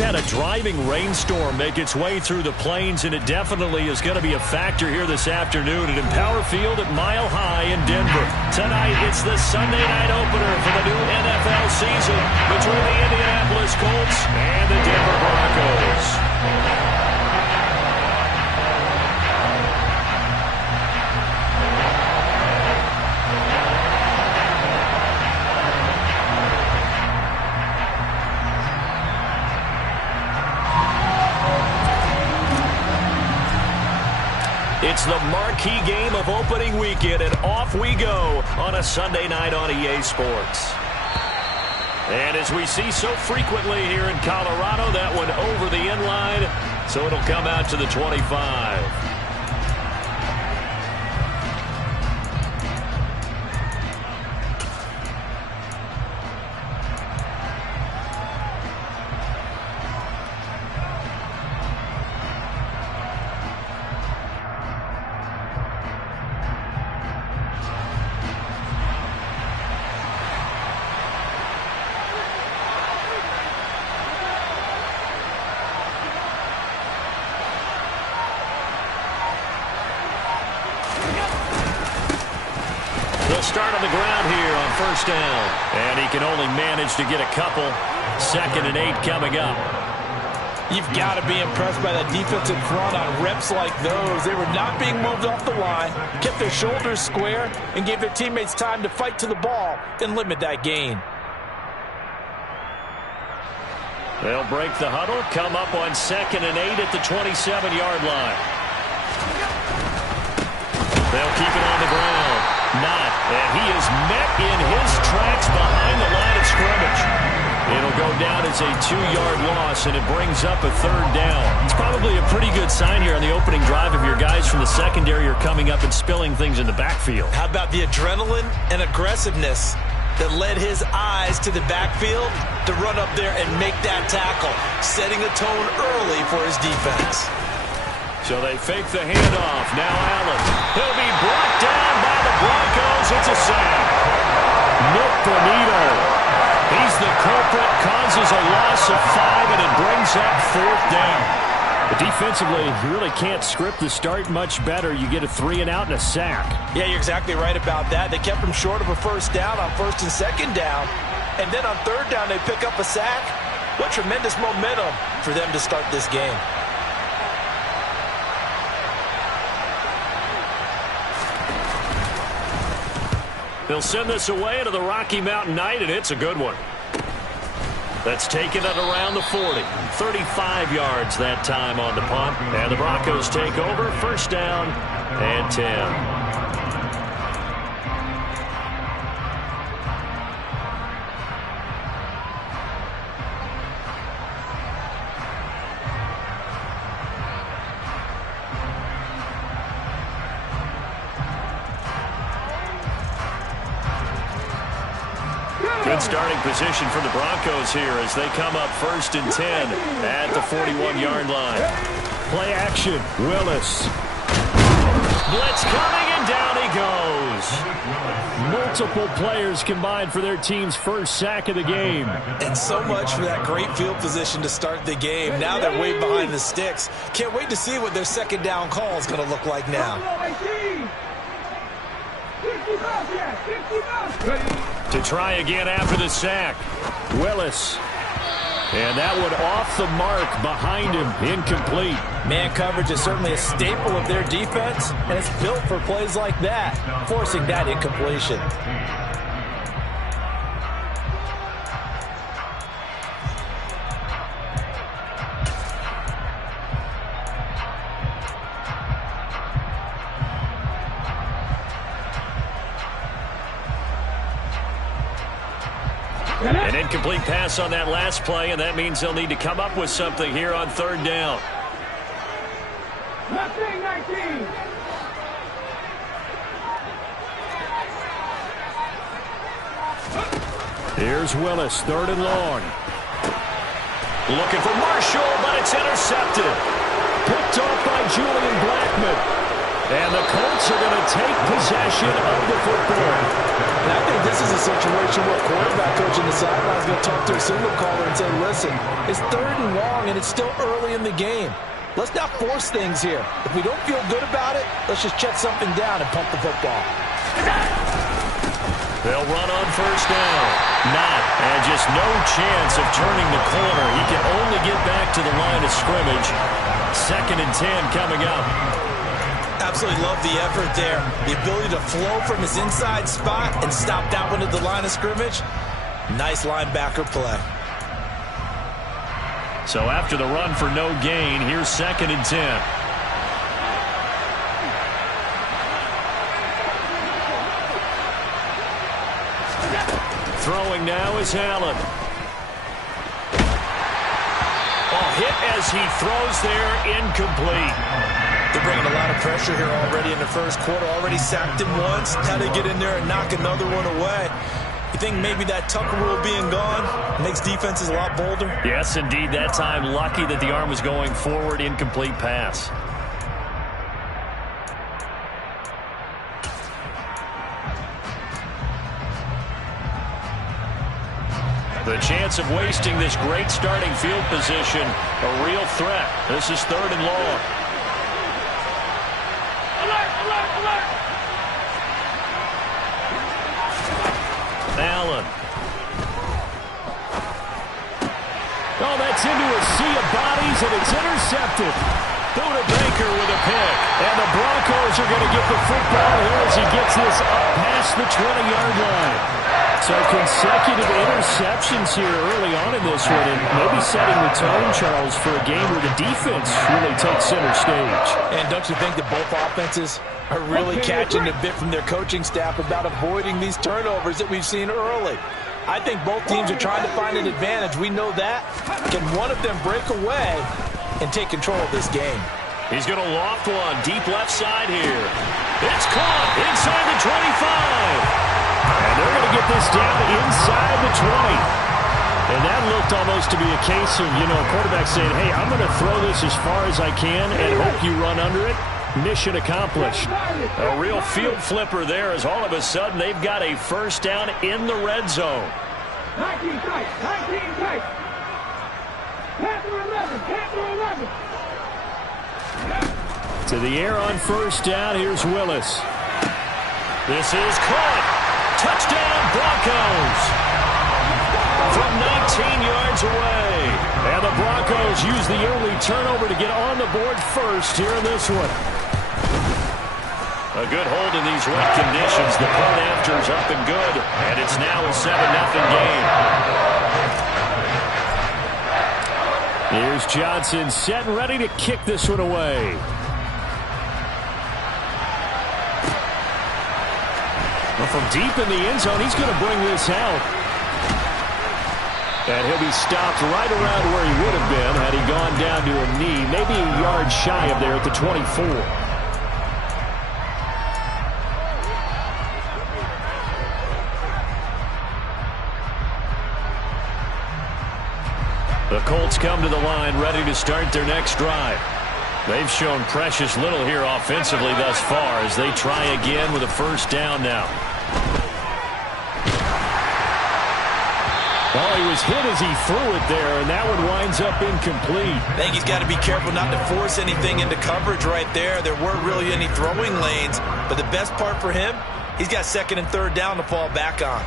had a driving rainstorm make its way through the plains, and it definitely is going to be a factor here this afternoon at Empower Field at Mile High in Denver. Tonight, it's the Sunday night opener for the new NFL season between the Indianapolis Colts and the Denver Broncos. It's the marquee game of opening weekend, and off we go on a Sunday night on EA Sports. And as we see so frequently here in Colorado, that one over the end line, so it'll come out to the 25. They'll start on the ground here on first down. And he can only manage to get a couple. 2nd and 8 coming up. You've got to be impressed by that defensive front on reps like those. They were not being moved off the line, kept their shoulders square, and gave their teammates time to fight to the ball and limit that gain. They'll break the huddle, come up on 2nd and 8 at the 27-yard line. They'll keep it on the ground. Not. And he is met in his tracks behind the line of scrimmage. It'll go down as a 2-yard loss, and it brings up a 3rd down. It's probably a pretty good sign here on the opening drive if your guys from the secondary are coming up and spilling things in the backfield. How about the adrenaline and aggressiveness that led his eyes to the backfield to run up there and make that tackle, setting a tone early for his defense. So they fake the handoff. Now Allen. He'll be brought down by the Broncos. It's a sack. Nick Bonito. He's the culprit. Causes a loss of 5, and it brings up 4th down. But defensively, you really can't script the start much better. You get a 3 and out and a sack. Yeah, you're exactly right about that. They kept him short of a 1st down on 1st and 2nd down. And then on 3rd down, they pick up a sack. What tremendous momentum for them to start this game. They'll send this away to the Rocky Mountain Night, and it's a good one. That's taken it around the 40. 35 yards that time on the punt. And the Broncos take over. 1st down and 10. Good starting position for the Broncos here as they come up 1st and 10 at the 41-yard line. Play action. Willis. Blitz coming, and down he goes. Multiple players combined for their team's 1st sack of the game. And so much for that great field position to start the game. Now they're way behind the sticks. Can't wait to see what their 2nd down call is going to look like now. To try again after the sack. Willis. And that one off the mark behind him. Incomplete. Man coverage is certainly a staple of their defense, and it's built for plays like that, forcing that incompletion. An incomplete pass on that last play, and that means they'll need to come up with something here on 3rd down. 19. Here's Willis, 3rd and long. Looking for Marshall, but it's intercepted. Picked off by Julian Blackmon. And the Colts are going to take possession of the football. And I think this is a situation question what quarterback coach in the sideline is going to talk to a signal caller and say, listen, it's 3rd and long and it's still early in the game. Let's not force things here. If we don't feel good about it, let's just check something down and pump the football. They'll run on 1st down. Not, and just no chance of turning the corner. He can only get back to the line of scrimmage. 2nd and 10 coming up. Absolutely love the effort there. The ability to flow from his inside spot and stop that one at the line of scrimmage. Nice linebacker play. So after the run for no gain, here's 2nd and 10. Throwing now is Allen. Hit as he throws there, incomplete. They're bringing a lot of pressure here already in the 1st quarter. Already sacked him once. Had to get in there and knock another one away. You think maybe that Tucker rule being gone makes defenses a lot bolder? Yes, indeed. That time, lucky that the arm was going forward. Incomplete pass. The chance of wasting this great starting field position, a real threat. This is 3rd and long. Alert, alert, alert. Allen. Oh, that's into a sea of bodies, and it's intercepted. Buda Baker with a pick. And the Broncos are going to get the football here as he gets this up past the 20-yard line. So consecutive interceptions here early on in this one, and maybe setting the tone, Charles, for a game where the defense really takes center stage. And don't you think that both offenses are really catching a bit from their coaching staff about avoiding these turnovers that we've seen early? I think both teams are trying to find an advantage. We know that. Can one of them break away and take control of this game? He's going to loft one deep left side here. It's caught inside the 25. And they're going to get this down inside the 20. And that looked almost to be a case of, quarterback saying, hey, I'm going to throw this as far as I can and hope you run under it. Mission accomplished. A real field flipper there as all of a sudden they've got a 1st down in the red zone. 19 tight, 19 tight. Panther 11, Panther 11. To the air on 1st down, here's Willis. This is caught. Touchdown, Broncos. From 19 yards away. And the Broncos use the early turnover to get on the board first here in this one. A good hold in these wet conditions. The punt after is up and good. And it's now a 7-0 game. Here's Johnson set and ready to kick this one away. Well, from deep in the end zone, he's going to bring this out. And he'll be stopped right around where he would have been had he gone down to a knee, maybe a yard shy of there at the 24. The Colts come to the line ready to start their next drive. They've shown precious little here offensively thus far as they try again with a 1st down now. Oh, he was hit as he threw it there, and that one winds up incomplete. I think he's got to be careful not to force anything into coverage right there. There weren't really any throwing lanes, but the best part for him, he's got 2nd and 3rd down to fall back on.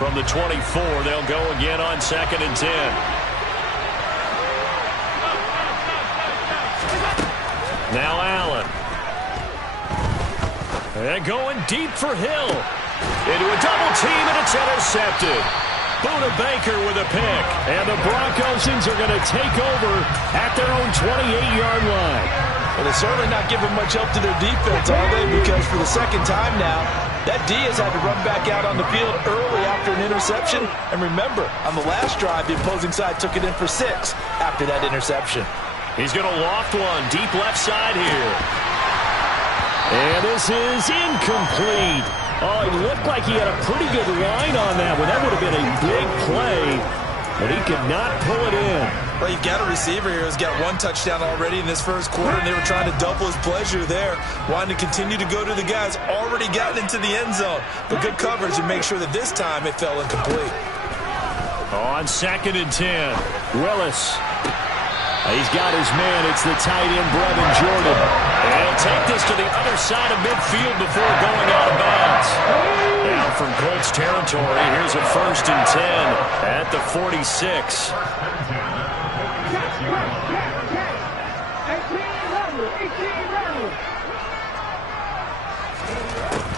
From the 24, they'll go again on 2nd and 10. Now Allen. And going deep for Hill. Into a double team, and it's intercepted. Buda Baker with a pick. And the Broncosians are going to take over at their own 28-yard line. Well, they're certainly not giving much help to their defense, are they? Because for the 2nd time now, that D has had to run back out on the field early after an interception. And remember, on the last drive, the opposing side took it in for 6 after that interception. He's going to loft one deep left side here. And this is incomplete. Oh, it looked like he had a pretty good line on that one. That would have been a big play. but he could not pull it in. Well, you've got a receiver here who's got one touchdown already in this first quarter, and they were trying to double his pleasure there, wanting to continue to go to the guys already gotten into the end zone. But good coverage to make sure that this time it fell incomplete. On 2nd and 10, Willis. He's got his man. It's the tight end, Brevin Jordan. And he'll take this to the other side of midfield before going out of bounds. Now from Colts territory, here's a 1st and 10 at the 46.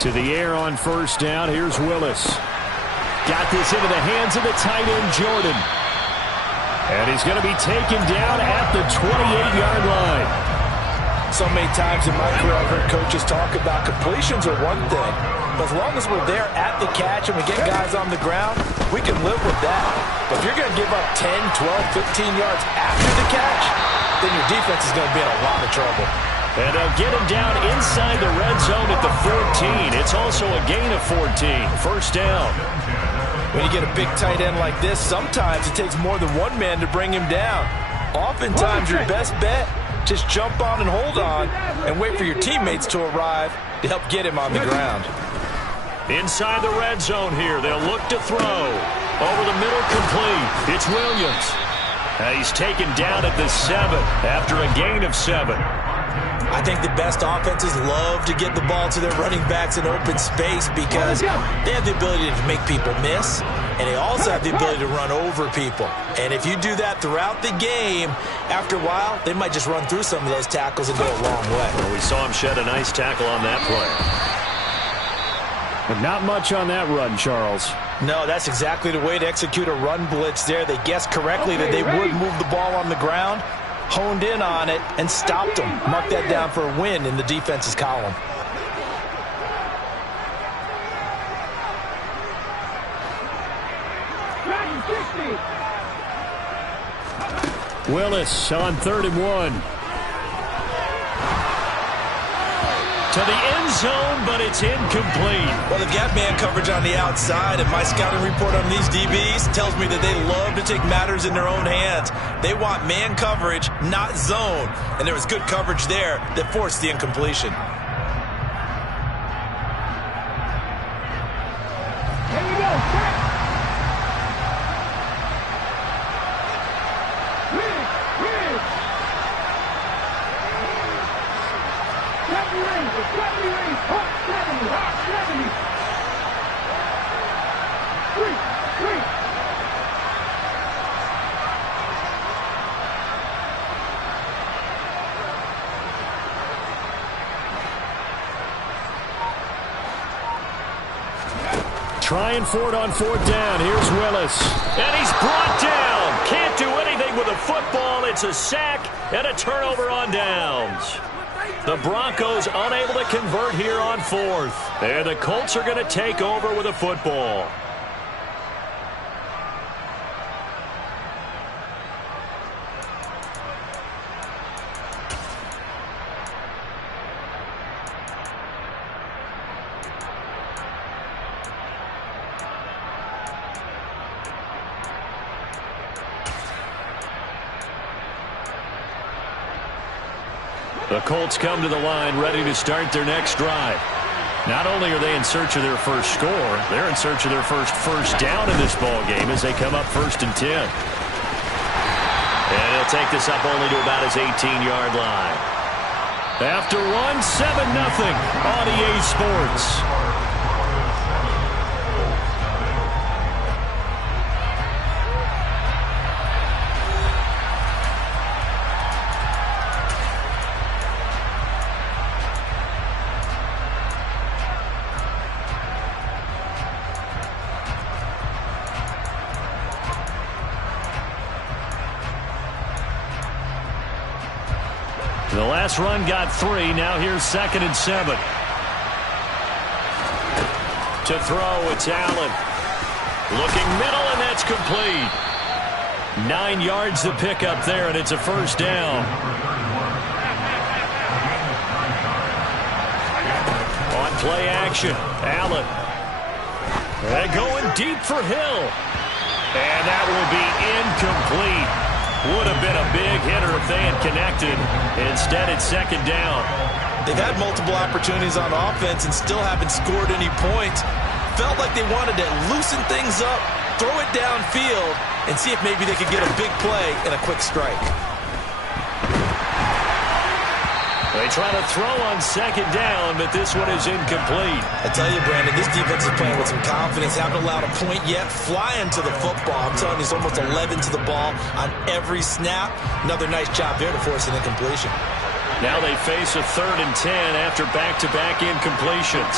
To the air on 1st down. Here's Willis. Got this into the hands of the tight end, Jordan. And he's going to be taken down at the 28-yard line. So many times in my career I've heard coaches talk about completions are one thing, but as long as we're there at the catch and we get guys on the ground, we can live with that. But if you're going to give up 10, 12, 15 yards after the catch, then your defense is going to be in a lot of trouble. And they'll get him down inside the red zone at the 14. It's also a gain of 14. 1st down. When you get a big tight end like this, sometimes it takes more than one man to bring him down. Oftentimes, your best bet, just jump on and hold on and wait for your teammates to arrive to help get him on the ground. Inside the red zone here, they'll look to throw. Over the middle, complete. It's Williams. He's taken down at the 7 after a gain of 7. I think the best offenses love to get the ball to their running backs in open space because they have the ability to make people miss, and they also have the ability to run over people. And if you do that throughout the game, after a while, they might just run through some of those tackles and go a long way. Well, we saw him shed a nice tackle on that play. But not much on that run, Charles. No, that's exactly the way to execute a run blitz there. They guessed correctly that they would move the ball on the ground, honed in on it, and stopped them. Mark that down for a win in the defense's column. Willis on 3rd and 1. To the end zone, but it's incomplete. Well, they've got man coverage on the outside, and my scouting report on these DBs tells me that they love to take matters in their own hands. They want man coverage, not zone, and there was good coverage there that forced the incompletion. Trying for it on 4th down. Here's Willis. And he's brought down. Can't do anything with a football. It's a sack and a turnover on downs. The Broncos unable to convert here on 4th. And the Colts are going to take over with a football. The Colts come to the line ready to start their next drive. Not only are they in search of their first score, they're in search of their first down in this ball game as they come up 1st and 10. And he'll take this up only to about his 18-yard line. After one, 7-0 on EA Sports. The last run got 3. Now here's 2nd and 7. To throw, it's Allen. Looking middle, and that's complete. 9 yards to pick up there, and it's a 1st down. On play action, Allen. And going deep for Hill. And that will be incomplete. Would have been a big hitter if they had connected. Instead, it's second down. They've had multiple opportunities on offense and still haven't scored any points. Felt like they wanted to loosen things up, throw it downfield, and see if maybe they could get a big play and a quick strike. They try to throw on second down, but this one is incomplete. I tell you, Brandon, this defense is playing with some confidence. Haven't allowed a point yet. Flying to the football. I'm telling you, it's almost 11 to the ball on every snap. Another nice job there to force an incompletion. Now they face a 3rd and 10 after back-to-back incompletions.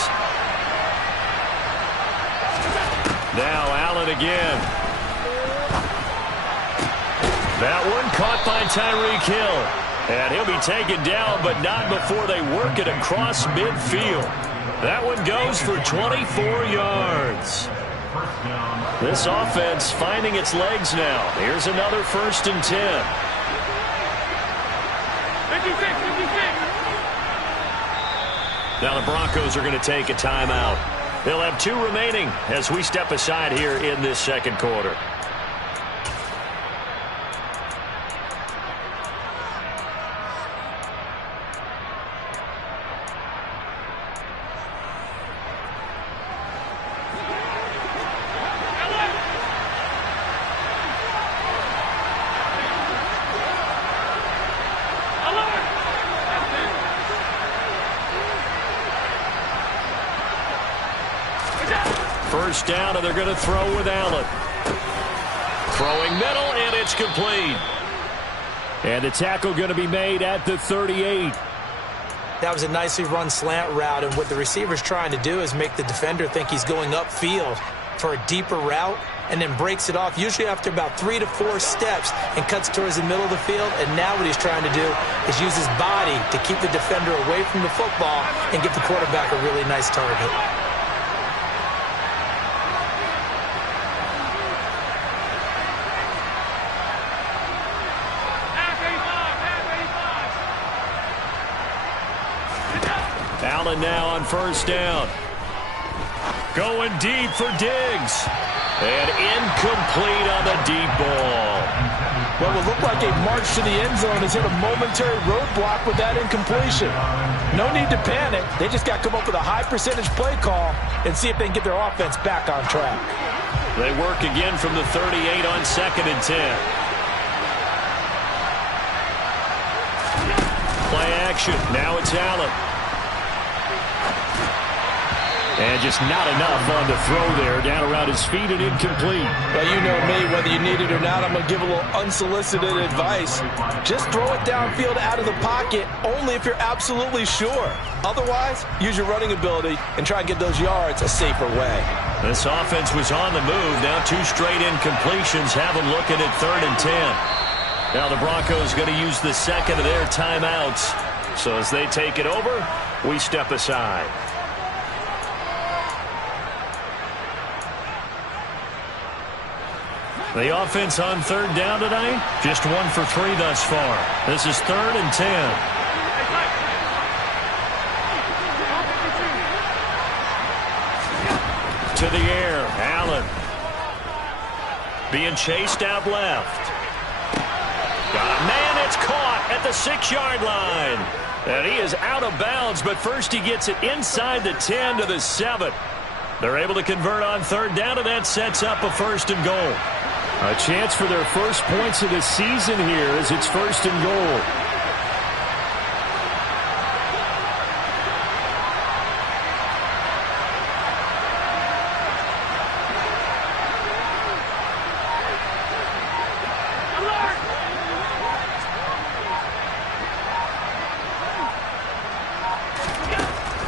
Now Allen again. That one caught by Tyreek Hill. And he'll be taken down, but not before they work it across midfield. That one goes for 24 yards. This offense finding its legs now. Here's another 1st and 10. Now the Broncos are going to take a timeout. They'll have 2 remaining as we step aside here in this second quarter. First down, and they're going to throw with Allen. Throwing middle, and it's complete. And the tackle going to be made at the 38. That was a nicely run slant route, and what the receiver's trying to do is make the defender think he's going upfield for a deeper route, and then breaks it off, usually after about 3 to 4 steps, and cuts towards the middle of the field. And now what he's trying to do is use his body to keep the defender away from the football and give the quarterback a really nice target. Allen now on first down. Going deep for Diggs. And incomplete on the deep ball. Well, it looked like a march to the end zone has hit a momentary roadblock with that incompletion. No need to panic. They just got to come up with a high percentage play call and see if they can get their offense back on track. They work again from the 38 on 2nd and 10. Play action. Now it's Allen. And just not enough on the throw there. Down around his feet and incomplete. Well, you know me, whether you need it or not, I'm going to give a little unsolicited advice. Just throw it downfield out of the pocket only if you're absolutely sure. Otherwise, use your running ability and try and get those yards a safer way. This offense was on the move. Now 2 straight incompletions have them looking at 3rd and 10. Now the Broncos going to use the second of their timeouts. So as they take it over, we step aside. The offense on 3rd down tonight, just 1 for 3 thus far. This is 3rd and 10. To the air, Allen. Being chased out left. Got a man, it's caught at the 6-yard line. And he is out of bounds, but first he gets it inside the 10 to the 7. They're able to convert on 3rd down, and that sets up a 1st and goal. A chance for their first points of the season here as it's 1st and goal.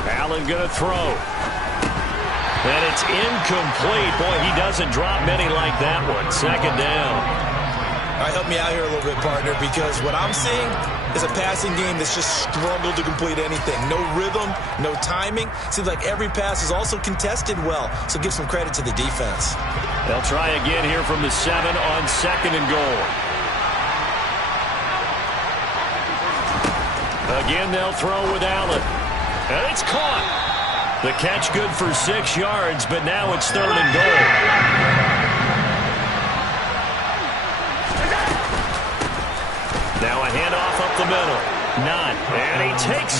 Allen going to throw. And it's incomplete. Boy, he doesn't drop many like that one. 2nd down. All right, help me out here a little bit, partner, because what I'm seeing is a passing game that's just struggled to complete anything. No rhythm, no timing. Seems like every pass is also contested well, so give some credit to the defense. They'll try again here from the 7 on 2nd and goal. Again, they'll throw with Allen. And it's caught. The catch good for 6 yards, but now it's 3rd and goal.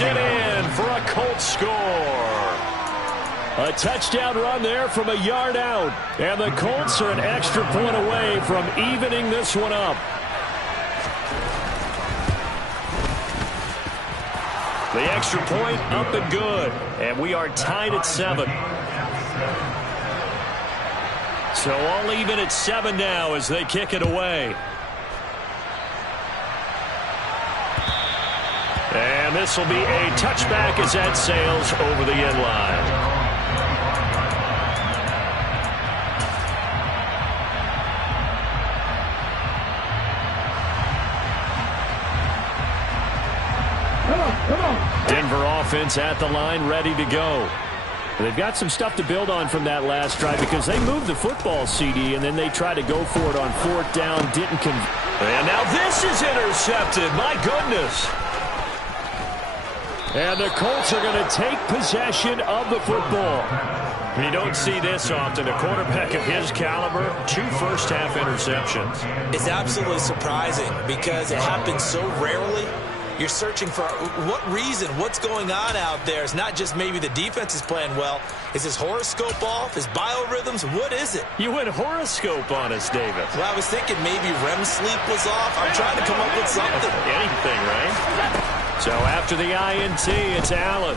it in for a Colts score. A touchdown run there from a yard out. And the Colts are an extra point away from evening this one up. The extra point up and good. And we are tied at 7. So all even at 7 now as they kick it away. And this will be a touchback as that sails over the end line. Denver offense at the line, ready to go. They've got some stuff to build on from that last drive because they moved the football, CD, and then they tried to go for it on 4th down, didn't convert. And now this is intercepted. My goodness. And the Colts are going to take possession of the football. You don't see this often. A quarterback of his caliber, 2 first-half interceptions. It's absolutely surprising because it happens so rarely. You're searching for what reason, what's going on out there. It's not just maybe the defense is playing well. Is his horoscope off? His biorhythms? What is it? You went horoscope on us, David. Well, I was thinking maybe REM sleep was off. I'm trying to come up with something. Anything, right? So after the INT, it's Allen.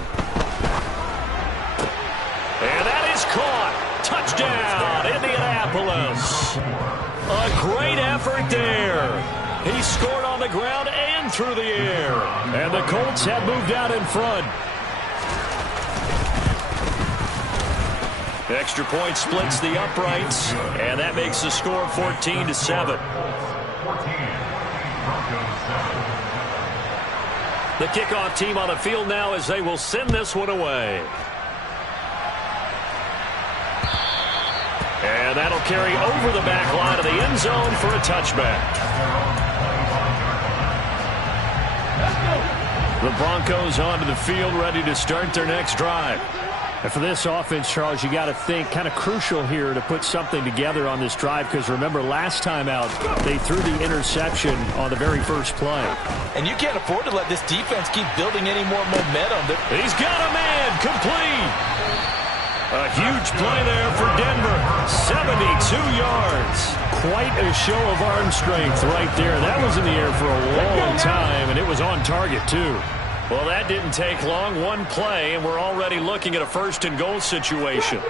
And that is caught. Touchdown, Indianapolis. A great effort there. He scored on the ground and through the air. And the Colts have moved out in front. Extra point splits the uprights, and that makes the score 14-7. The kickoff team on the field now as they will send this one away. And that'll carry over the back line of the end zone for a touchback. The Broncos onto the field, ready to start their next drive. And for this offense, Charles, you got to think kind of crucial here to put something together on this drive because remember last time out they threw the interception on the very first play. And you can't afford to let this defense keep building any more momentum. He's got a man complete. A huge play there for Denver. 72 yards. Quite a show of arm strength right there. That was in the air for a long time, and it was on target, too. Well, that didn't take long. One play, and we're already looking at a first-and-goal situation.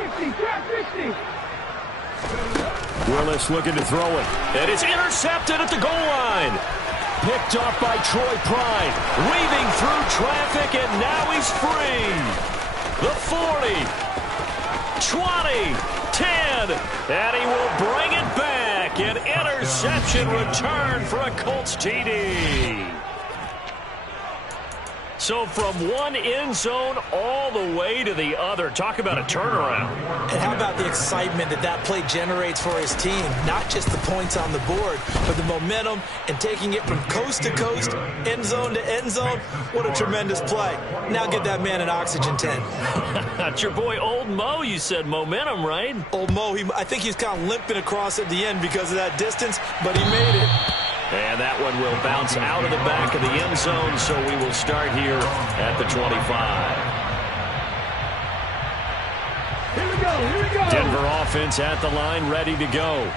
Willis looking to throw it. And it's intercepted at the goal line. Picked off by Troy Pride. Weaving through traffic, and now he's free. The 40. 20, 10, and he will bring it back. An interception return for a Colts TD. So from one end zone all the way to the other. Talk about a turnaround. And how about the excitement that that play generates for his team? Not just the points on the board, but the momentum and taking it from coast to coast, end zone to end zone. What a tremendous play. Now get that man an oxygen tent. That's your boy Old Mo, you said. Momentum, right? Old Mo, I think he's kind of limping across at the end because of that distance, but he made it. And that one will bounce out of the back of the end zone, so we will start here at the 25. Here we go. Denver offense at the line, ready to go.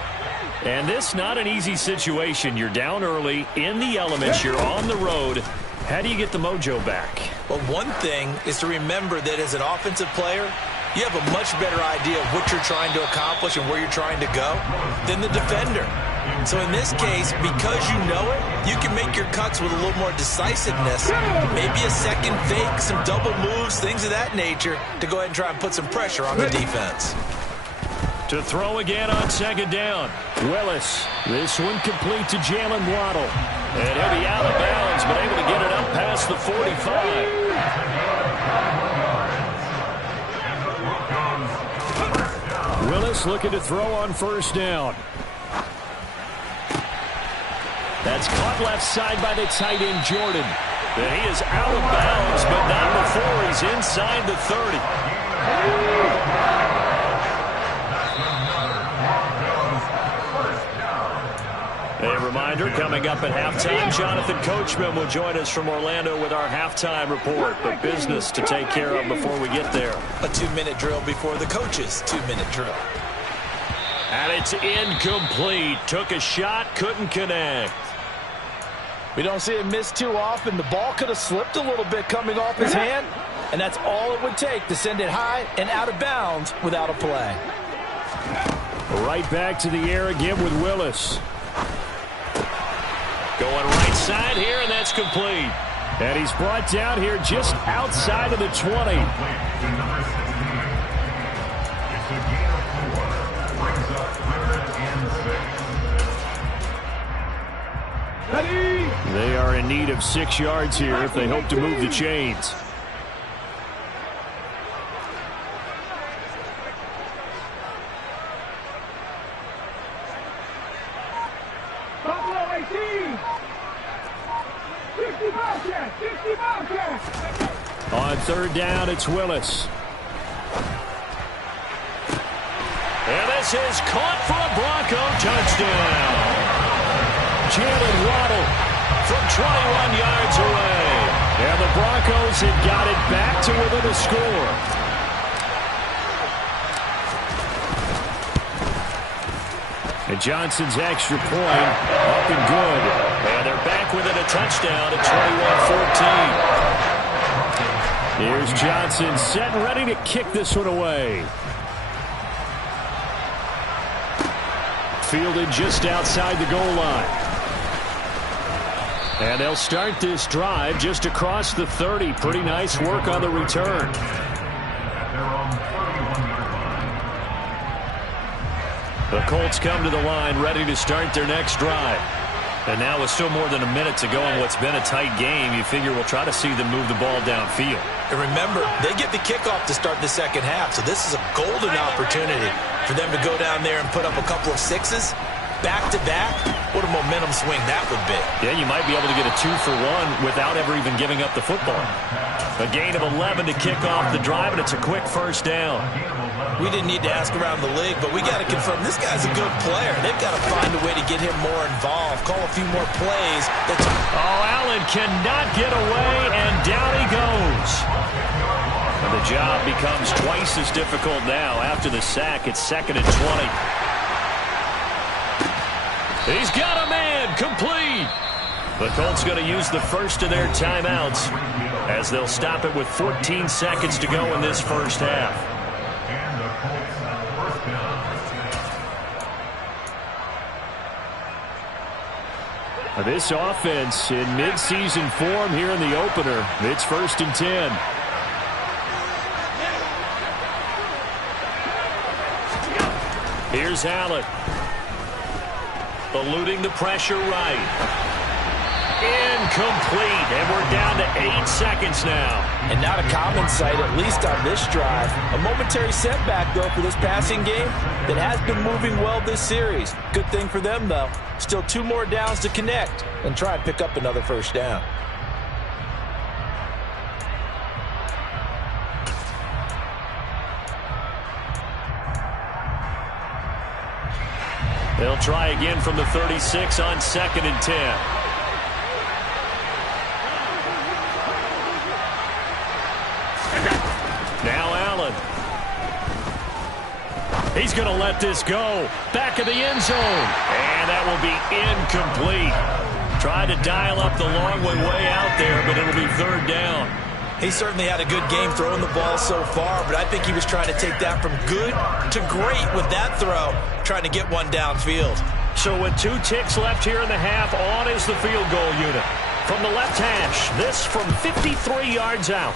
And this not an easy situation. You're down early, in the elements, you're on the road. How do you get the mojo back? Well, one thing is to remember that as an offensive player, you have a much better idea of what you're trying to accomplish and where you're trying to go than the defender. So in this case, because you know it, you can make your cuts with a little more decisiveness. Maybe a second fake, some double moves, things of that nature to go ahead and try and put some pressure on the defense. To throw again on second down. Willis. This one complete to Jalen Waddle. And he'll be out of bounds, but able to get it up past the 45. Willis looking to throw on first down. That's caught left side by the tight end, Jordan. And he is out of bounds, but not before he's inside the 30. A reminder calendar. Coming up at halftime, Jonathan Coachman will join us from Orlando with our halftime report. But business to take care of before we get there. A 2-minute drill before the coach's 2-minute drill. And it's incomplete. Took a shot, couldn't connect. We don't see him miss too often. The ball could have slipped a little bit coming off his hand, and that's all it would take to send it high and out of bounds without a play. Right back to the air again with Willis. Going right side here, and that's complete. And he's brought down here just outside of the 20. They are in need of 6 yards here if they hope to move the chains. On third down, it's Willis. And this is caught for a Bronco touchdown. Jalen Waddle from 21 yards away. And the Broncos had got it back to within a score. And Johnson's extra point up and good. And they're back within a touchdown at 21-14. Here's Johnson set and ready to kick this one away. Fielded just outside the goal line. And they'll start this drive just across the 30. Pretty nice work on the return. The Colts come to the line ready to start their next drive. And now with still more than a minute to go in what's been a tight game, you figure we'll try to see them move the ball downfield. And remember, they get the kickoff to start the second half, so this is a golden opportunity for them to go down there and put up a couple of sixes. Back-to-back, what a momentum swing that would be. Yeah, you might be able to get a 2-for-1 without ever even giving up the football. A gain of 11 to kick off the drive, and it's a quick first down. We didn't need to ask around the league, but we got to confirm this guy's a good player. They've got to find a way to get him more involved, call a few more plays. Allen cannot get away, and down he goes. And the job becomes twice as difficult now. After the sack, it's 2nd and 20. He's got a man, complete. The Colts going to use the first of their timeouts as they'll stop it with 14 seconds to go in this first half. This offense in midseason form here in the opener. It's 1st and 10. Here's Allen. Eluding the pressure right. Incomplete, and we're down to 8 seconds now. And not a common sight, at least on this drive. A momentary setback, though, for this passing game that has been moving well this series. Good thing for them, though. Still 2 more downs to connect and try and pick up another first down. They'll try again from the 36 on 2nd and 10. Now Allen. He's going to let this go. Back of the end zone. And that will be incomplete. Tried to dial up the long way out there, but it'll be 3rd down. He certainly had a good game throwing the ball so far, but I think he was trying to take that from good to great with that throw, trying to get one downfield. So with 2 ticks left here in the half, on is the field goal unit. From the left hash, this from 53 yards out.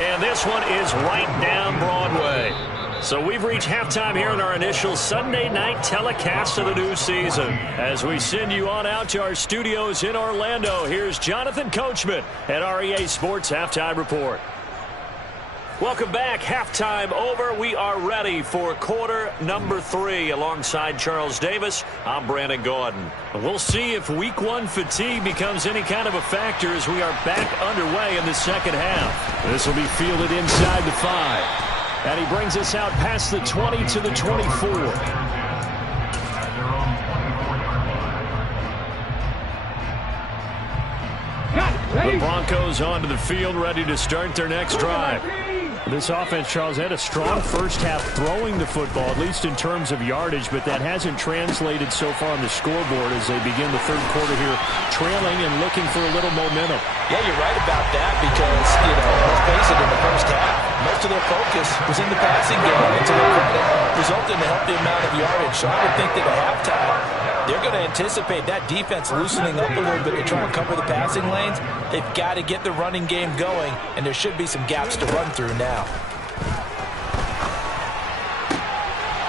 And this one is right down Broadway. So we've reached halftime here in our initial Sunday night telecast of the new season. As we send you on out to our studios in Orlando, here's Jonathan Coachman at REA Sports Halftime Report. Welcome back. Halftime over. We are ready for quarter number 3. Alongside Charles Davis, I'm Brandon Gaudin. We'll see if week 1 fatigue becomes any kind of a factor as we are back underway in the second half. This will be fielded inside the 5. And he brings us out past the 20 to the 24. The Broncos onto the field, ready to start their next drive. This offense, Charles, had a strong first half throwing the football, at least in terms of yardage, but that hasn't translated so far on the scoreboard as they begin the third quarter here, trailing and looking for a little momentum. Yeah, you're right about that because, let's face it, in the first half, most of their focus was in the passing game, and to their credit, resulted in a healthy amount of yardage. So I would think that at halftime, they're going to anticipate that defense loosening up a little bit to try and cover the passing lanes. They've got to get the running game going, and there should be some gaps to run through now.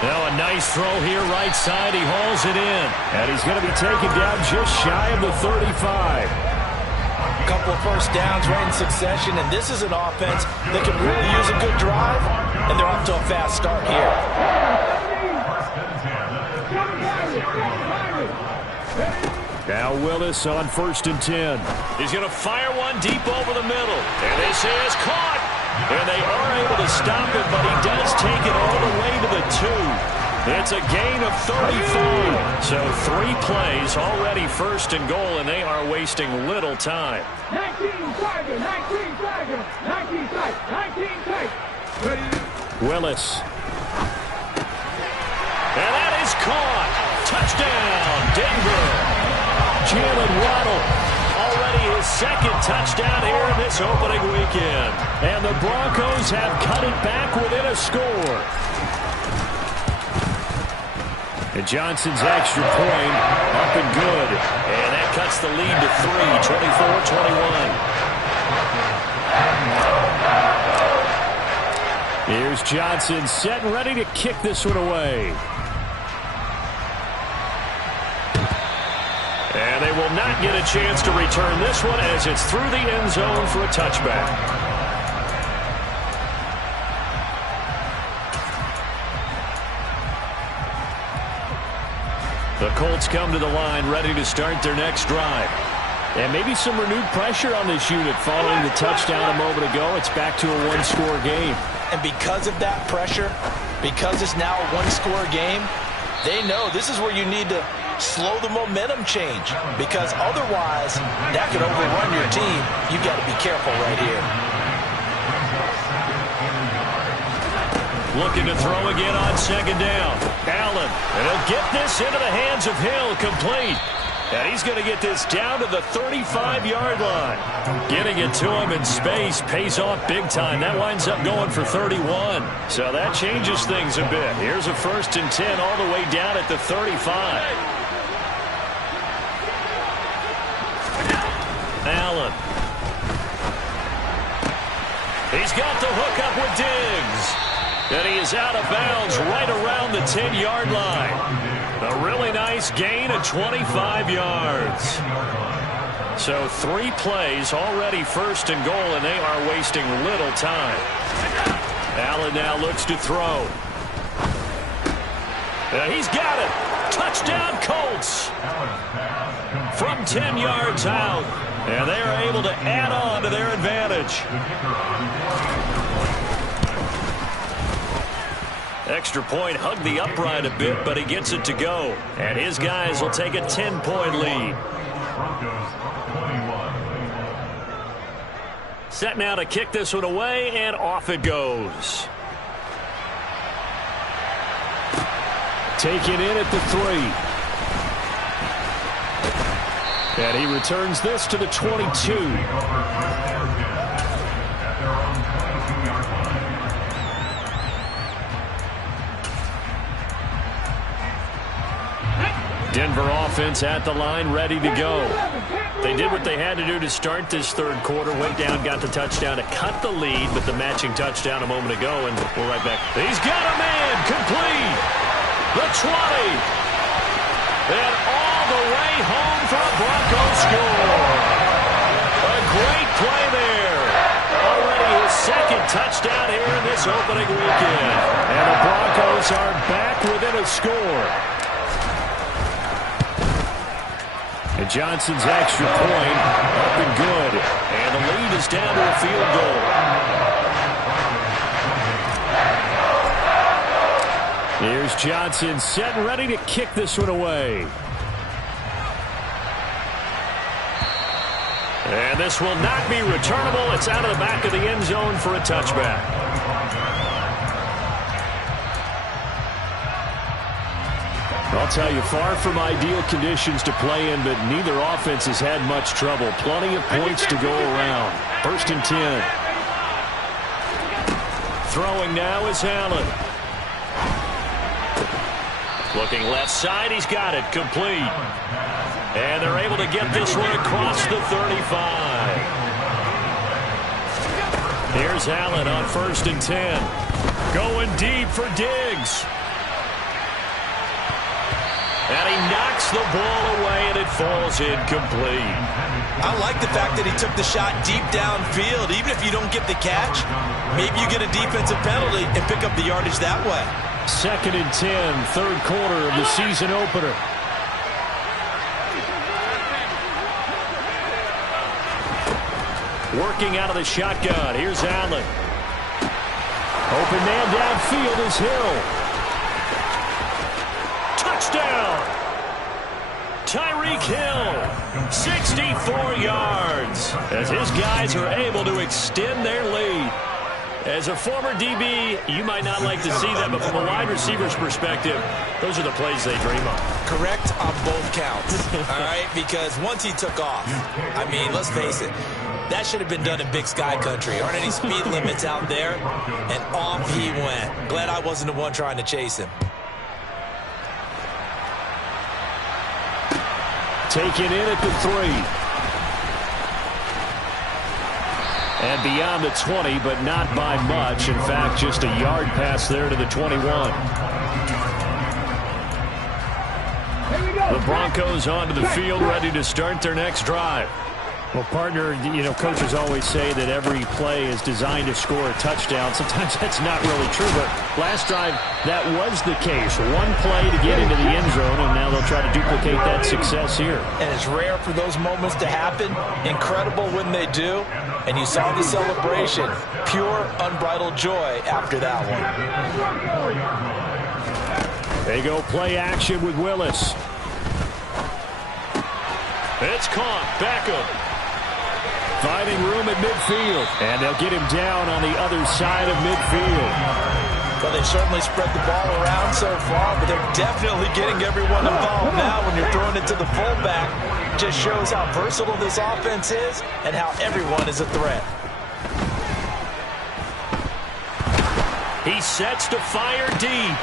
Now a nice throw here, right side. He hauls it in. And he's going to be taken down just shy of the 35. A couple of first downs right in succession, and this is an offense that can really use a good drive, and they're off to a fast start here. Now Willis on 1st and 10. He's going to fire one deep over the middle. And this is caught. And they are able to stop it, but he does take it all the way to the 2. It's a gain of 35. So 3 plays already 1st and goal, and they are wasting little time. 19 Tiger, 19 Tiger, 19 tight, 19 tight. Willis. And that is caught. Touchdown, Denver. Jalen Waddle, already his 2nd touchdown here in this opening weekend. And the Broncos have cut it back within a score. And Johnson's extra point up and good. And that cuts the lead to 3, 24-21. Here's Johnson set and ready to kick this one away. And they will not get a chance to return this one as it's through the end zone for a touchback. The Colts come to the line ready to start their next drive. And maybe some renewed pressure on this unit following the touchdown a moment ago. It's back to a 1-score game. And because of that pressure, because it's now a 1-score game, they know this is where you need to slow the momentum change, because otherwise that could overrun your team. You've got to be careful right here. Looking to throw again on 2nd down. Allen, and he'll get this into the hands of Hill, complete. And he's going to get this down to the 35-yard line. Getting it to him in space pays off big time. That winds up going for 31. So that changes things a bit. Here's a 1st and 10 all the way down at the 35. Allen. He's got the hook up with Diggs. And he is out of bounds right around the 10-yard line. A really nice gain of 25 yards. So 3 plays already 1st and goal, and they are wasting little time. Allen now looks to throw. And he's got it. Touchdown Colts. From 10 yards out. And they are able to add on to their advantage. Extra point hugged the upright a bit, but he gets it to go. And his guys will take a 10-point lead. Set now to kick this one away, and off it goes. Taken in at the 3. And he returns this to the 22. Denver offense at the line, ready to go. They did what they had to do to start this third quarter. Went down, got the touchdown to cut the lead, but the matching touchdown a moment ago, and we're right back. He's got a man, complete. The 20. And all the way home for a Broncos score. A great play there. Already his 2nd touchdown here in this opening weekend. And the Broncos are back within a score. And Johnson's extra point up and good. And the lead is down to a field goal. Here's Johnson set and ready to kick this one away. And this will not be returnable. It's out of the back of the end zone for a touchback. I'll tell you, far from ideal conditions to play in, but neither offense has had much trouble. Plenty of points to go around. 1st and 10. Throwing now is Allen. Looking left side, he's got it, complete. And they're able to get this one across the 35. Here's Allen on 1st and 10. Going deep for Diggs. And he knocks the ball away, and it falls incomplete. I like the fact that he took the shot deep downfield. Even if you don't get the catch, maybe you get a defensive penalty and pick up the yardage that way. 2nd and 10, 3rd quarter of the season opener. Working out of the shotgun. Here's Allen. Open man downfield is Hill. Touchdown! Tyreek Hill, 64 yards, as his guys are able to extend their lead. As a former DB, you might not like to see that, but from a wide receiver's perspective, those are the plays they dream of. Correct on both counts, all right? Because once he took off, I mean, let's face it, that should have been done in Big Sky Country. Aren't any speed limits out there? And off he went. Glad I wasn't the one trying to chase him. Taken in at the 3. And beyond the 20, but not by much. In fact, just a yard pass there to the 21. The Broncos onto the field, ready to start their next drive. Well, partner, you know, coaches always say that every play is designed to score a touchdown. Sometimes that's not really true, but last drive, that was the case. One play to get into the end zone, and now they'll try to duplicate that success here. And it's rare for those moments to happen. Incredible when they do. And you saw the celebration. Pure, unbridled joy after that one. They go play action with Willis. It's caught. Beckham. Finding room at midfield. And they'll get him down on the other side of midfield. Well, they've certainly spread the ball around so far, but they're definitely getting everyone involved now when you're throwing it to the fullback. Just shows how versatile this offense is and how everyone is a threat. He sets to fire deep.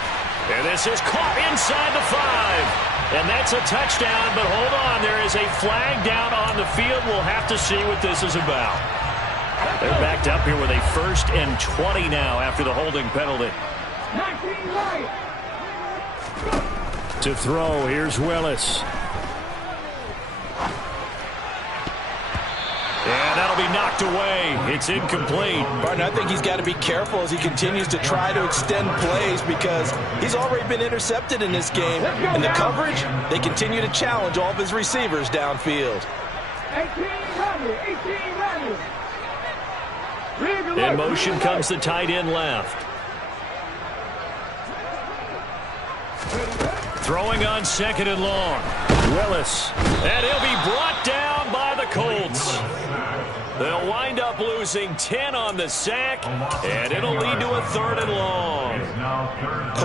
And this is caught inside the 5. And that's a touchdown, but hold on. There is a flag down on the field. We'll have to see what this is about. They're backed up here with a 1st and 20 now after the holding penalty. To throw, here's Willis. And that'll be knocked away. It's incomplete. Barton, I think he's got to be careful as he continues to try to extend plays because he's already been intercepted in this game. And the coverage, they continue to challenge all of his receivers downfield. 18 In motion comes the tight end left. Throwing on 2nd and long. Willis. And he'll be brought down by the Colts. They'll wind up losing 10 on the sack, and it'll lead to a 3rd and long.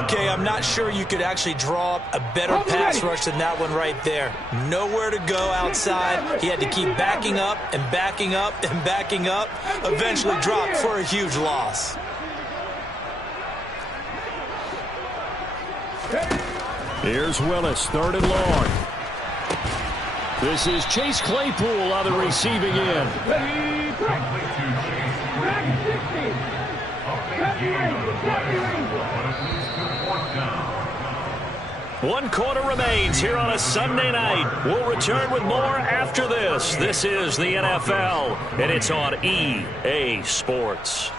Okay, I'm not sure you could actually draw up a better pass rush than that one right there. Nowhere to go outside. He had to keep backing up and backing up and backing up. Eventually dropped for a huge loss. Here's Willis, 3rd and long. This is Chase Claypool on the receiving end. One quarter remains here on a Sunday night. We'll return with more after this. This is the NFL, and it's on EA Sports.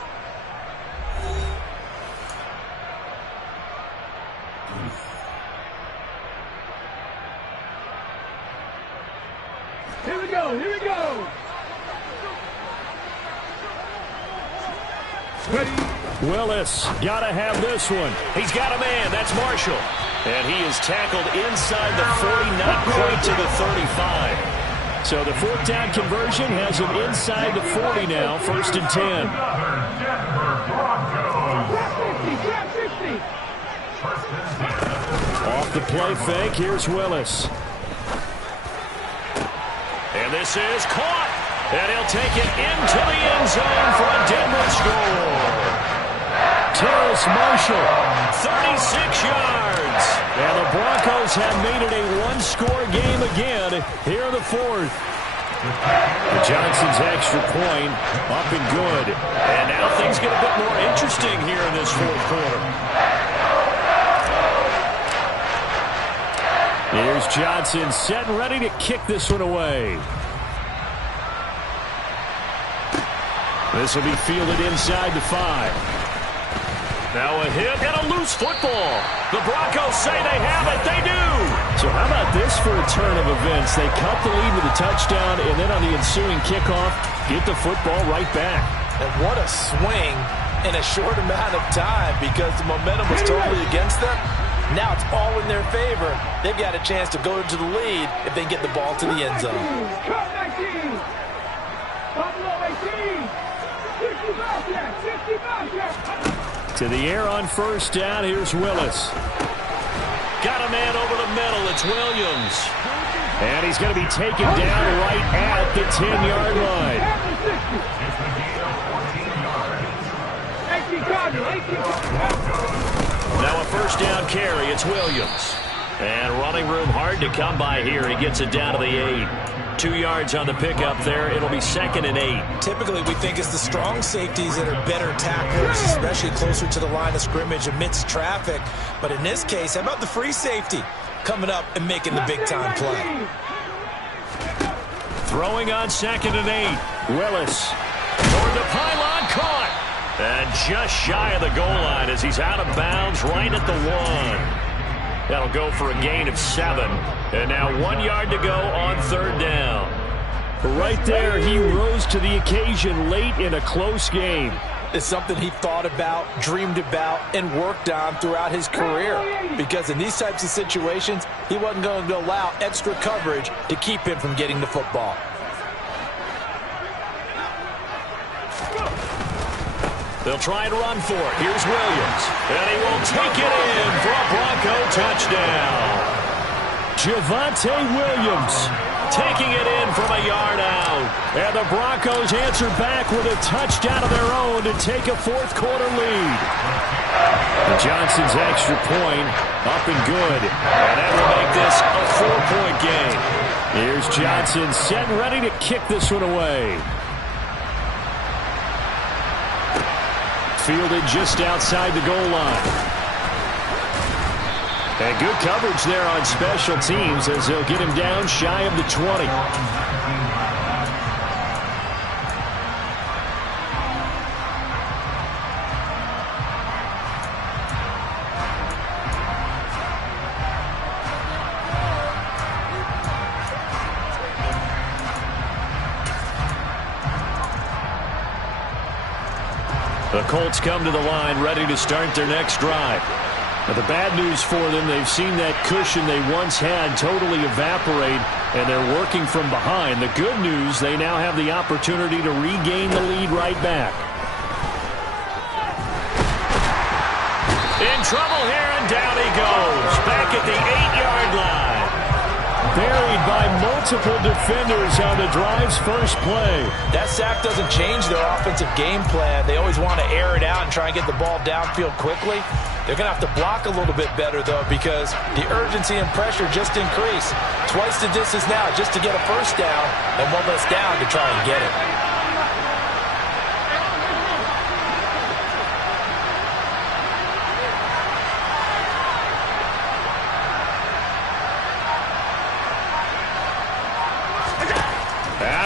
Here we go, here we go. Willis, gotta have this one. He's got a man, that's Marshall. And he is tackled inside the 40, not quite to the 35. So the fourth down conversion has him inside the 40 now, 1st and 10. Off the play fake, here's Willis. And this is caught. And he'll take it into the end zone for a Denver score. Terrace Marshall. 36 yards. And the Broncos have made it a one-score game again here in the 4th. Johnson's extra point up and good. And now things get a bit more interesting here in this 4th quarter. Here's Johnson set and ready to kick this one away. This will be fielded inside the 5. Now a hit and a loose football. The Broncos say they have it. They do. So how about this for a turn of events? They cut the lead with a touchdown, and then on the ensuing kickoff, get the football right back. And what a swing in a short amount of time, because the momentum was totally against them. Now it's all in their favor. They've got a chance to go into the lead if they get the ball to the end zone. Cut 19. Buffalo 18. 65 yards. 65 yards. To the air on 1st down, here's Willis. Got a man over the middle. It's Williams. And he's going to be taken down right at the 10-yard line. 18 Cardinals. Now a 1st down carry. It's Williams. And running room hard to come by here. He gets it down to the 8. 2 yards on the pickup there. It'll be 2nd and 8. Typically, we think it's the strong safeties that are better tacklers, especially closer to the line of scrimmage amidst traffic. But in this case, how about the free safety coming up and making the big-time play? Throwing on 2nd and 8. Willis. Toward the pylon, caught. And just shy of the goal line as he's out of bounds right at the 1. That'll go for a gain of 7. And now 1 yard to go on 3rd down. Right there, he rose to the occasion late in a close game. It's something he thought about, dreamed about, and worked on throughout his career. Because in these types of situations, he wasn't going to allow extra coverage to keep him from getting the football. They'll try and run for it. Here's Williams. And he will take it in for a Bronco touchdown. Javonte Williams taking it in from a yard out. And the Broncos answer back with a touchdown of their own to take a 4th quarter lead. Johnson's extra point up and good. And that will make this a 4-point game. Here's Johnson set and ready to kick this one away. Fielded just outside the goal line. And good coverage there on special teams as they'll get him down shy of the 20. The Colts come to the line ready to start their next drive. Now, the bad news for them, they've seen that cushion they once had totally evaporate, and they're working from behind. The good news, they now have the opportunity to regain the lead right back. In trouble here, and down he goes. Back at the 8-yard line. Buried by multiple defenders on the drive's first play. That sack doesn't change their offensive game plan. They always want to air it out and try and get the ball downfield quickly. They're going to have to block a little bit better, though, because the urgency and pressure just increase. Twice the distance now just to get a 1st down, and 1 less down to try and get it.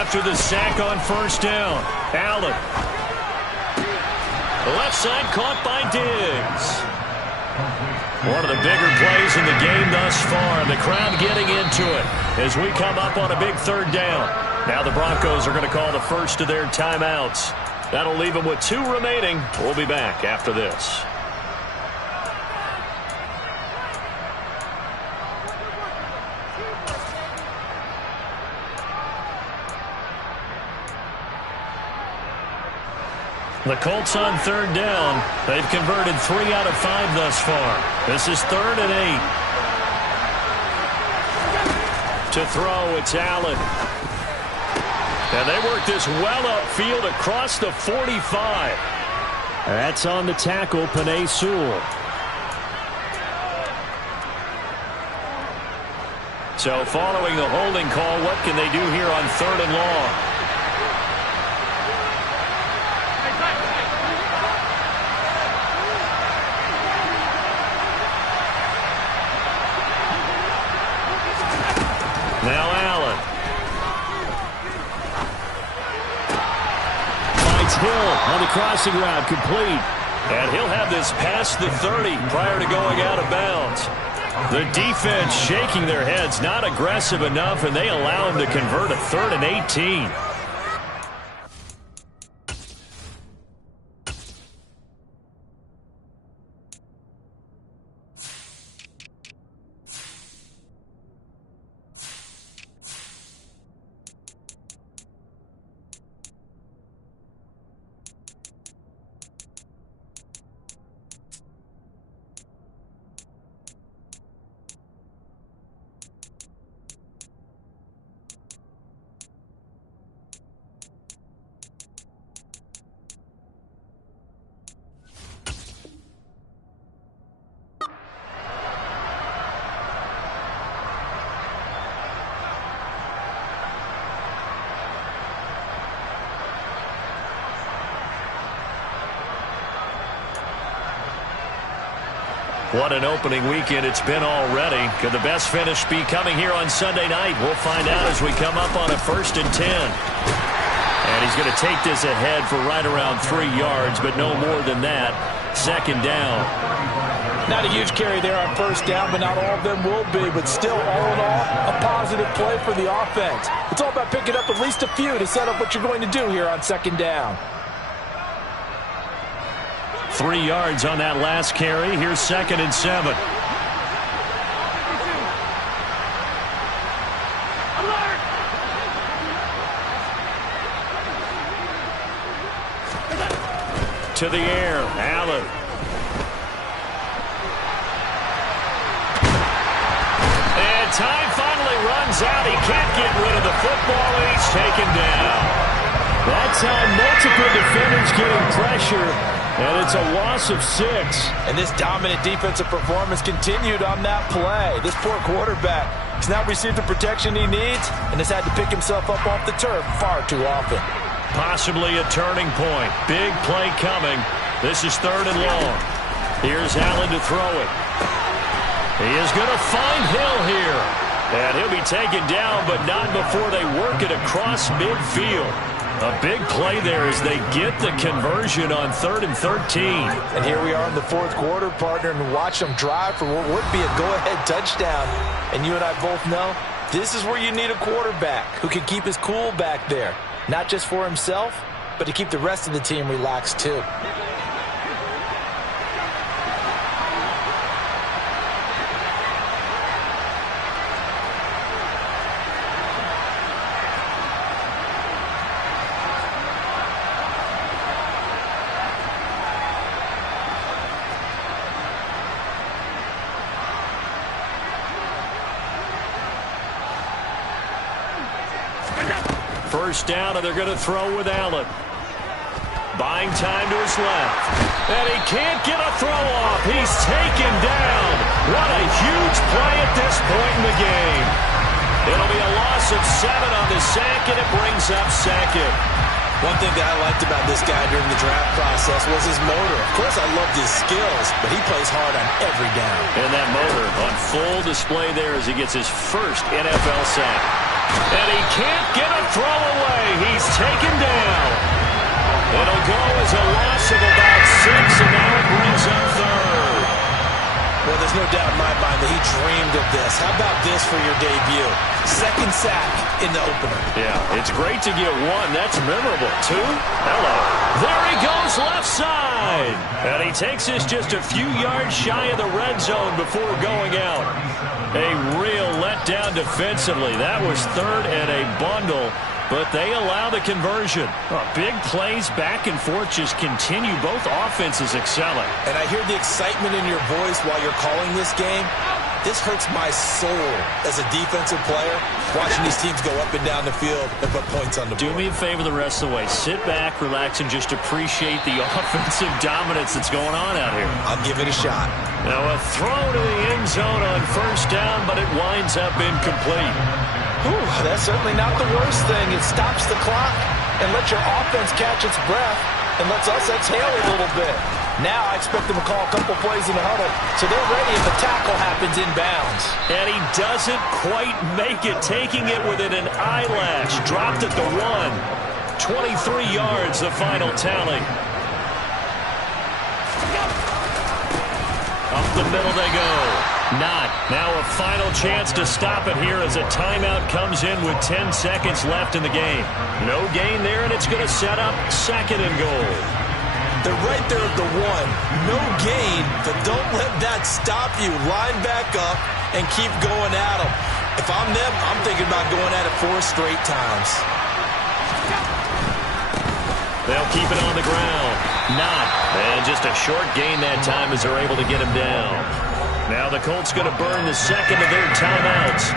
After the sack on 1st down, Allen. Left side caught by Diggs. One of the bigger plays in the game thus far. The crowd getting into it as we come up on a big 3rd down. Now the Broncos are going to call the first of their timeouts. That'll leave them with 2 remaining. We'll be back after this. The Colts on third down. They've converted 3 out of 5 thus far. This is 3rd and 8. To throw, it's Allen. And they work this well upfield across the 45. That's on the tackle, Penei Sewell. So following the holding call, what can they do here on 3rd and long? Now Allen. Finds Hill on the crossing route, complete. And he'll have this past the 30 prior to going out of bounds. The defense shaking their heads, not aggressive enough, and they allow him to convert a 3rd and 18. What an opening weekend it's been already. Could the best finish be coming here on Sunday night? We'll find out as we come up on a 1st and 10. And he's going to take this ahead for right around 3 yards, but no more than that. 2nd down. Not a huge carry there on 1st down, but not all of them will be. But still, all in all, a positive play for the offense. It's all about picking up at least a few to set up what you're going to do here on 2nd down. 3 yards on that last carry. Here's 2nd and 7. To the air, Allen. And time finally runs out. He can't get rid of the football, and he's taken down. That's how multiple defenders getting pressure. And it's a loss of 6. And this dominant defensive performance continued on that play. This poor quarterback has not received the protection he needs and has had to pick himself up off the turf far too often. Possibly a turning point. Big play coming. This is 3rd and long. Here's Allen to throw it. He is going to find Hill here. And he'll be taken down, but not before they work it across midfield. A big play there as they get the conversion on 3rd and 13. And here we are in the 4th quarter, partner, and watch them drive for what would be a go-ahead touchdown. And you and I both know this is where you need a quarterback who can keep his cool back there. Not just for himself, but to keep the rest of the team relaxed too. First down, and they're going to throw with Allen. Buying time to his left. And he can't get a throw off. He's taken down. What a huge play at this point in the game. It'll be a loss of 7 on the sack, and it brings up 2nd. One thing that I liked about this guy during the draft process was his motor. Of course, I loved his skills, but he plays hard on every down. And that motor on full display there as he gets his first NFL sack. And he can't get a throw away. He's taken down. It'll go as a loss of about 6, and now it brings up 3rd. Well, there's no doubt in my mind that he dreamed of this. How about this for your debut? 2nd sack in the opener. Yeah, it's great to get 1. That's memorable. 2? Hello. There he goes left side. And he takes this just a few yards shy of the red zone before going out. A real letdown defensively. That was 3rd and a bundle. but they allow the conversion. Big plays back and forth just continue. Both offenses excelling. And I hear the excitement in your voice while you're calling this game. This hurts my soul as a defensive player, watching these teams go up and down the field and put points on the board. Do me a favor the rest of the way. Sit back, relax, and just appreciate the offensive dominance that's going on out here. I'll give it a shot. Now a throw to the end zone on first down, but it winds up incomplete. Whew, that's certainly not the worst thing. It stops the clock and lets your offense catch its breath and lets us exhale a little bit. Now I expect them to call a couple plays in the huddle, so they're ready if the tackle happens inbounds. And he doesn't quite make it, taking it within an eyelash. Dropped at the 1. 23 yards, the final tally. Up the middle they go. Not. Now a final chance to stop it here as a timeout comes in with 10 seconds left in the game. No gain there, and it's going to set up second and goal. They're right there at the 1. No gain, but don't let that stop you. Line back up and keep going at them. If I'm them, I'm thinking about going at it 4 straight times. They'll keep it on the ground. Not. And just a short gain that time as they're able to get him down. Now the Colts going to burn the second of their timeouts.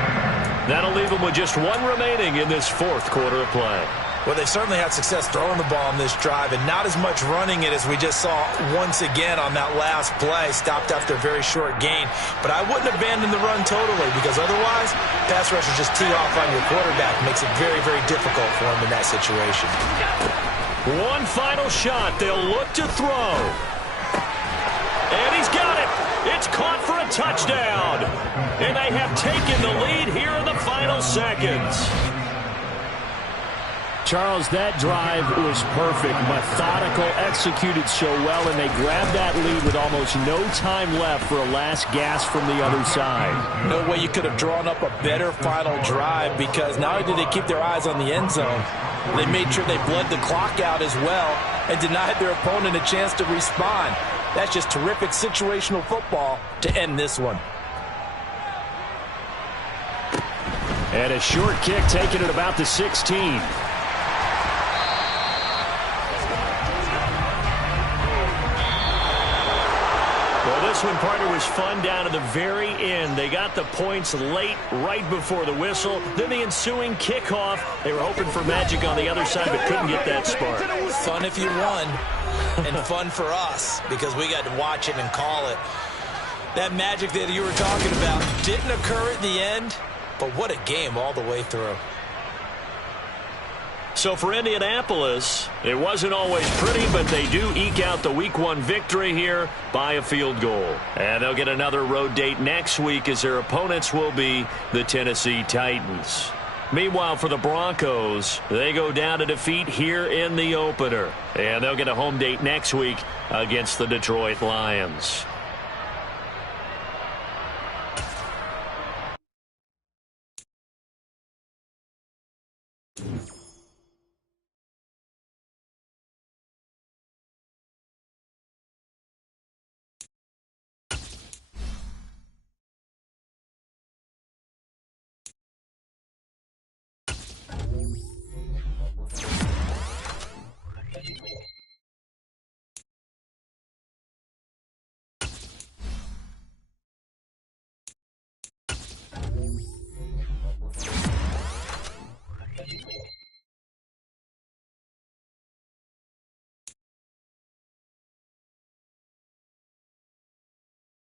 That'll leave them with just 1 remaining in this fourth quarter of play. Well, they certainly had success throwing the ball on this drive and not as much running it as we just saw once again on that last play. Stopped after a very short gain. But I wouldn't abandon the run totally because otherwise, pass rushers just tee off on your quarterback. Makes it very, very difficult for him in that situation. One final shot. They'll look to throw. And he's got it. It's caught for a touchdown. And they have taken the lead here in the final seconds. Charles, that drive was perfect, methodical, executed so well, and they grabbed that lead with almost no time left for a last gasp from the other side. No way you could have drawn up a better final drive because not only did they keep their eyes on the end zone, they made sure they bled the clock out as well and denied their opponent a chance to respond. That's just terrific situational football to end this one. And a short kick taken at about the 16. This one, partner, was fun down to the very end. They got the points late, right before the whistle. Then the ensuing kickoff. They were hoping for magic on the other side, but couldn't get that spark. Fun if you won, and fun for us because we got to watch it and call it. That magic that you were talking about didn't occur at the end, but what a game all the way through. So for Indianapolis, it wasn't always pretty, but they do eke out the Week 1 victory here by a field goal. And they'll get another road date next week as their opponents will be the Tennessee Titans. Meanwhile, for the Broncos, they go down to defeat here in the opener. And they'll get a home date next week against the Detroit Lions.